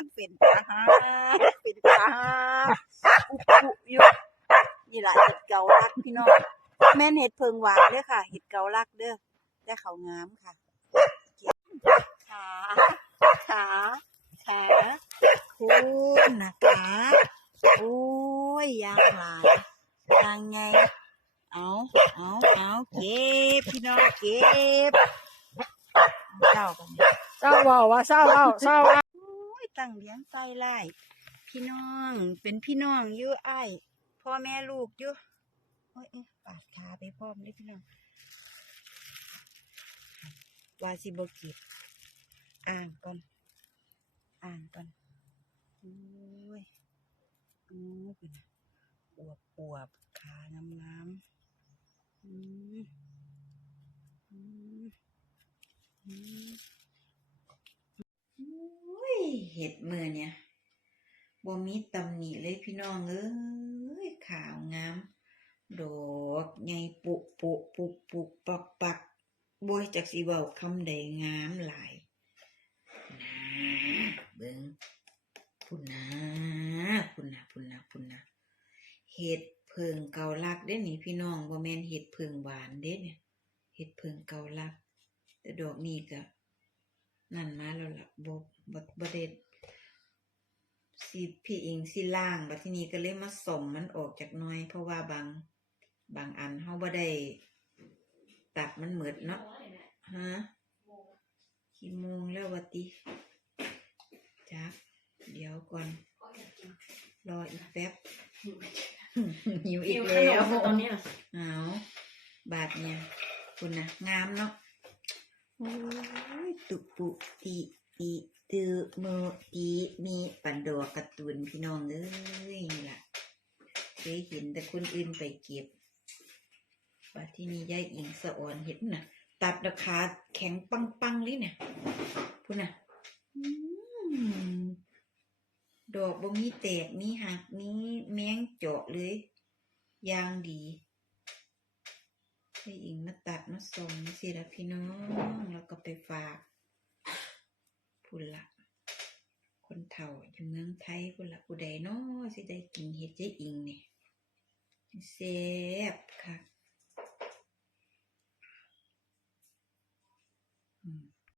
ดเป็นตาฮัดเป็นตาฮัดอุปุอยู่นี่แหละเห็ดเกาลักพี่น้องแม่นเห็ดเพิงหวานเด้อค่ะ เห็ดเกาลักเด้อแต่เขางามค่ะขาขาขาคุณนะคะโอ้ยยางหลายยางไงเอาเอาเอาเก็บพี่น้องเก็บเจ้ากันเศร้าเบาว่าเศร้าเบาเศร้าว้า ตั้งเลี้ยงไส้ไล่พี่น้องเป็นพี่น้องอยู่ไอ้พ่อแม่ลูกยู่โอ้ยเอ้ยปาดขาไปพร้อมเลยพี่น้องวาสิบกิบอ่างก่อนอ่างก่อนโอ้ยโอ้ยเป็นอวบอวบขางามๆอืมอืมอืม อุ้ย เห็ดมือเนี่ยบ่มีตำหนิเลยพี่น้องเอ้ยขาวงามดอกใหญ่ปุปุปุปุปักปักบ่ยจักสิเว้าคำใดงามหลายนะเบิ่งพุ่นนะพุ่นนะพุ่นนะพุ่นนะเห็ดเพิงเกาลักเด้นี่พี่น้องบ่แม่นเห็ดเพิงหวานเด้เนี่ยเห็ดเพิงเกาลัก แต่ดอกนี้ก็นั่นมาแล้วล่ะบบบบเด็ด สีพี่อิงสีล่างบัดทีนี้ก็เลยมาสมมันออกจากหน้อย เพราะว่าบางบางอันเฮาบ่ได้ตัดมันเหมือดเนาะฮะกี่โมงแล้ววะติจักเดี๋ยวก่อน รออีกแป๊บหิวอีกแล้วตอนนี้น่ะเอาบาทเนี่ยคุณนะงามเนาะโอ้ยตุปุติติ ตือโมตีมีปันดอกกร์ตูนพี่น้องเอ้ยนี่ล่ะเคยเห็นแต่คนอื่นไปเก็บว่าที่นี่ยายอิงสะอ่อนเห็นน่ะตัดราคาแข็งปังปังๆเลยเนี่ยพูดน่ะดอกบ่มีแตกมีหักมีแมงเจาะเลยยางดีให้อิงมาตัดมาส่งสิละพี่น้องแล้วก็ไปฝาก พุ่นละคนเฒ่าอยู่เมืองไทยพุ่นละผู้ใดเนาะสิได้กินเห็ดเจ๊อิงเนี่ยแซ่บค่ะ